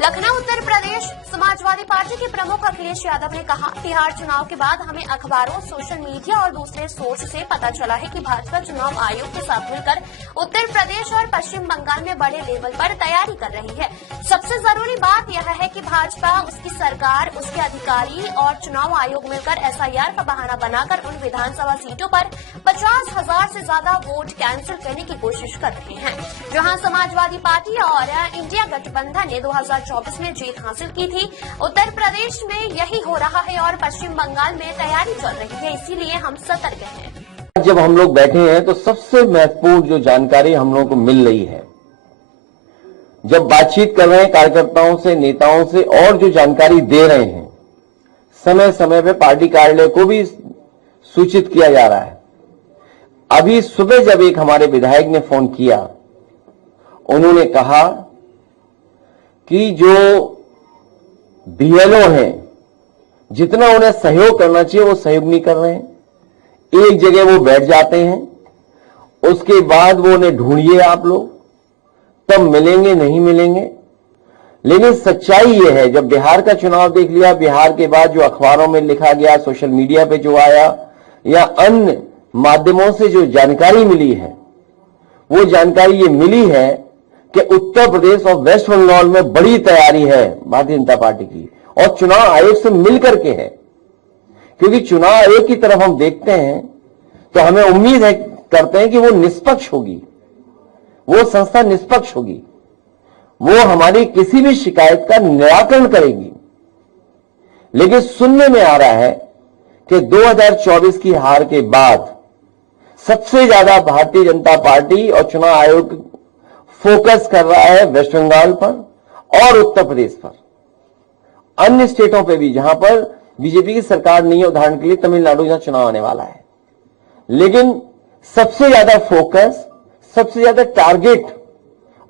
Lucknow Uttar Pradesh Samajwadi party के प्रमुख अखिलेश यादव ने कहा, बिहार चुनाव के बाद हमें अखबारों, सोशल मीडिया और दूसरे सोर्स से पता चला है कि भाजपा चुनाव आयोग के साथ मिलकर उत्तर प्रदेश और पश्चिम बंगाल में बड़े लेवल पर तैयारी कर रही है। सबसे जरूरी बात यह है कि भाजपा, उसकी सरकार, उसके अधिकारी और चुनाव आयोग मिलकर एसआईआर का बहाना बनाकर उन विधानसभा सीटों पर 50,000 से ज्यादा वोट कैंसिल करने की कोशिश कर रहे हैं, जहां समाजवादी पार्टी और इंडिया गठबंधन ने 2024 में जीत हासिल की थी। उत्तर प्रदेश में यही हो रहा है और पश्चिम बंगाल में तैयारी चल रही है, इसीलिए हम सतर्क हैं। जब हम लोग बैठे हैं तो सबसे महत्वपूर्ण जो जानकारी हम लोगों को मिल रही है, जब बातचीत कर रहे हैं कार्यकर्ताओं से, नेताओं से और जो जानकारी दे रहे हैं, समय समय पे पार्टी कार्यालय को भी सूचित किया जा रहा है। अभी सुबह जब एक हमारे विधायक ने फोन किया, उन्होंने कहा कि जो बीएलओ हैं, जितना उन्हें सहयोग करना चाहिए वो सहयोग नहीं कर रहे हैं। एक जगह वो बैठ जाते हैं, उसके बाद वो उन्हें ढूंढिए आप लोग, तब मिलेंगे, नहीं मिलेंगे। लेकिन सच्चाई ये है, जब बिहार का चुनाव देख लिया, बिहार के बाद जो अखबारों में लिखा गया, सोशल मीडिया पे जो आया या अन्य माध्यमों से जो जानकारी मिली है, वो जानकारी ये मिली है कि उत्तर प्रदेश और वेस्ट बंगाल में बड़ी तैयारी है भारतीय जनता पार्टी की और चुनाव आयोग से मिलकर के है। क्योंकि चुनाव आयोग की तरफ हम देखते हैं तो हमें उम्मीद है, करते हैं कि वो निष्पक्ष होगी, वो संस्था निष्पक्ष होगी, वो हमारी किसी भी शिकायत का निराकरण करेगी। लेकिन सुनने में आ रहा है कि 2024 की हार के बाद सबसे ज्यादा भारतीय जनता पार्टी और चुनाव आयोग फोकस कर रहा है वेस्ट बंगाल पर और उत्तर प्रदेश पर, अन्य स्टेटों पे भी जहां पर बीजेपी की सरकार नहीं है, उदाहरण के लिए तमिलनाडु, जहां चुनाव आने वाला है। लेकिन सबसे ज्यादा फोकस, सबसे ज्यादा टारगेट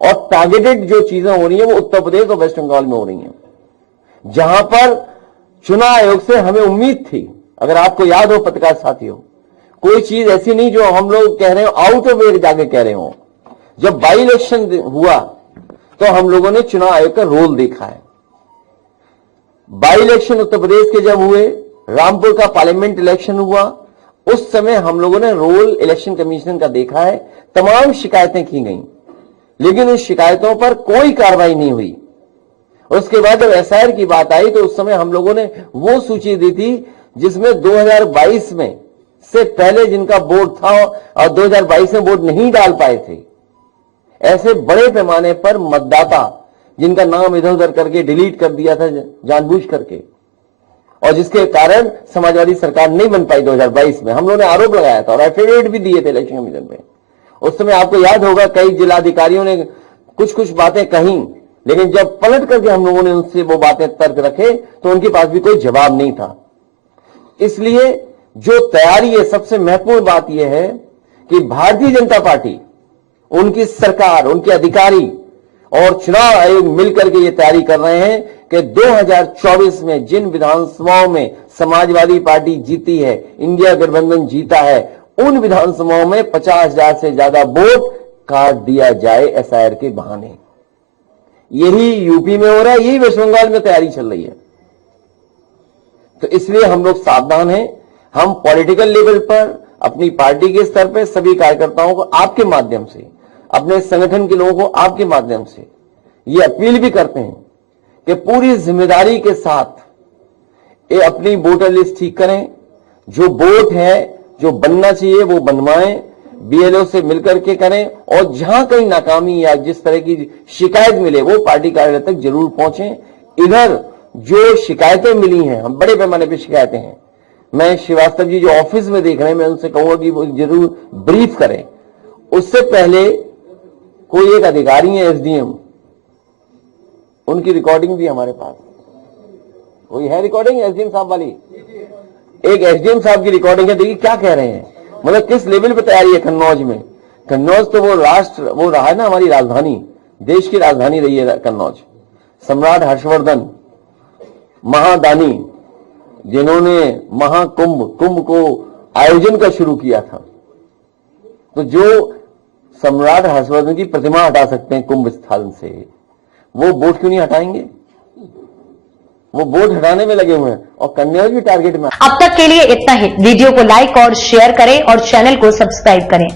और टारगेटेड जो चीजें हो रही है वो उत्तर प्रदेश और वेस्ट बंगाल में हो रही हैं, जहां पर चुनाव आयोग से हमें उम्मीद थी। अगर आपको याद हो पत्रकार साथियों, कोई चीज ऐसी नहीं जो हम लोग कह रहे हो आउट ऑफ वे जाके कह रहे हो। जब बाई इलेक्शन हुआ तो हम लोगों ने चुनाव आयोग का रोल देखा है। बाई इलेक्शन उत्तर प्रदेश के जब हुए, रामपुर का पार्लियामेंट इलेक्शन हुआ, उस समय हम लोगों ने रोल इलेक्शन कमीशन का देखा है। तमाम शिकायतें की गई, लेकिन उस शिकायतों पर कोई कार्रवाई नहीं हुई। उसके बाद जब एसआईआर की बात आई तो उस समय हम लोगों ने वो सूची दी थी जिसमें 2022 में से पहले जिनका वोट था और 2022 में वोट नहीं डाल पाए थे, ऐसे बड़े पैमाने पर मतदाता जिनका नाम इधर उधर करके डिलीट कर दिया था जानबूझ करके, और जिसके कारण समाजवादी सरकार नहीं बन पाई 2022 में। हम लोगों ने आरोप लगाया था और एफिडेविट भी दिए थे इलेक्शन कमीशन पे। उस समय आपको याद होगा कई जिलाधिकारियों ने कुछ कुछ बातें कही, लेकिन जब पलट करके हम लोगों ने उनसे वो बातें तर्क रखे तो उनके पास भी कोई जवाब नहीं था। इसलिए जो तैयारी है, सबसे महत्वपूर्ण बात यह है कि भारतीय जनता पार्टी, उनकी सरकार, उनके अधिकारी और चुनाव आयोग मिलकर के ये तैयारी कर रहे हैं कि 2024 में जिन विधानसभाओं में समाजवादी पार्टी जीती है, इंडिया गठबंधन जीता है, उन विधानसभाओं में 50,000 से ज्यादा वोट काट दिया जाए एसआईआर के बहाने। यही यूपी में हो रहा है, यही वेस्ट बंगाल में तैयारी चल रही है। तो इसलिए हम लोग सावधान हैं। हम पॉलिटिकल लेवल पर, अपनी पार्टी के स्तर पर सभी कार्यकर्ताओं को आपके माध्यम से, अपने संगठन के लोगों को आपके माध्यम से ये अपील भी करते हैं कि पूरी जिम्मेदारी के साथ ये अपनी वोटर लिस्ट ठीक करें। जो वोट है, जो बनना चाहिए वो बनवाएं, बीएलओ से मिलकर के करें, और जहां कहीं नाकामी या जिस तरह की शिकायत मिले वो पार्टी कार्यालय तक जरूर पहुंचें। इधर जो शिकायतें मिली हैं, हम बड़े पैमाने पर शिकायतें हैं, मैं श्रीवास्तव जी जो ऑफिस में देख रहे हैं, मैं उनसे कहूंगा कि वो जरूर ब्रीफ करें। उससे पहले कोई एक अधिकारी है एसडीएम, उनकी रिकॉर्डिंग भी हमारे पास, कोई है रिकॉर्डिंग एसडीएम साहब वाली, एक एसडीएम साहब की रिकॉर्डिंग है। देखिए क्या कह रहे हैं, मतलब किस लेवल पे तैयारी है कन्नौज में। कन्नौज तो वो रहा है ना हमारी राजधानी, देश की राजधानी रही है कन्नौज। सम्राट हर्षवर्धन महादानी, जिन्होंने कुंभ को आयोजन का शुरू किया था, तो जो सम्राट हर्षवर्धन की प्रतिमा हटा सकते हैं कुंभ स्थल से, वो वोट क्यों नहीं हटाएंगे? वो वोट हटाने में लगे हुए हैं और कन्या भी टारगेट में। अब तक के लिए इतना ही। वीडियो को लाइक और शेयर करें और चैनल को सब्सक्राइब करें।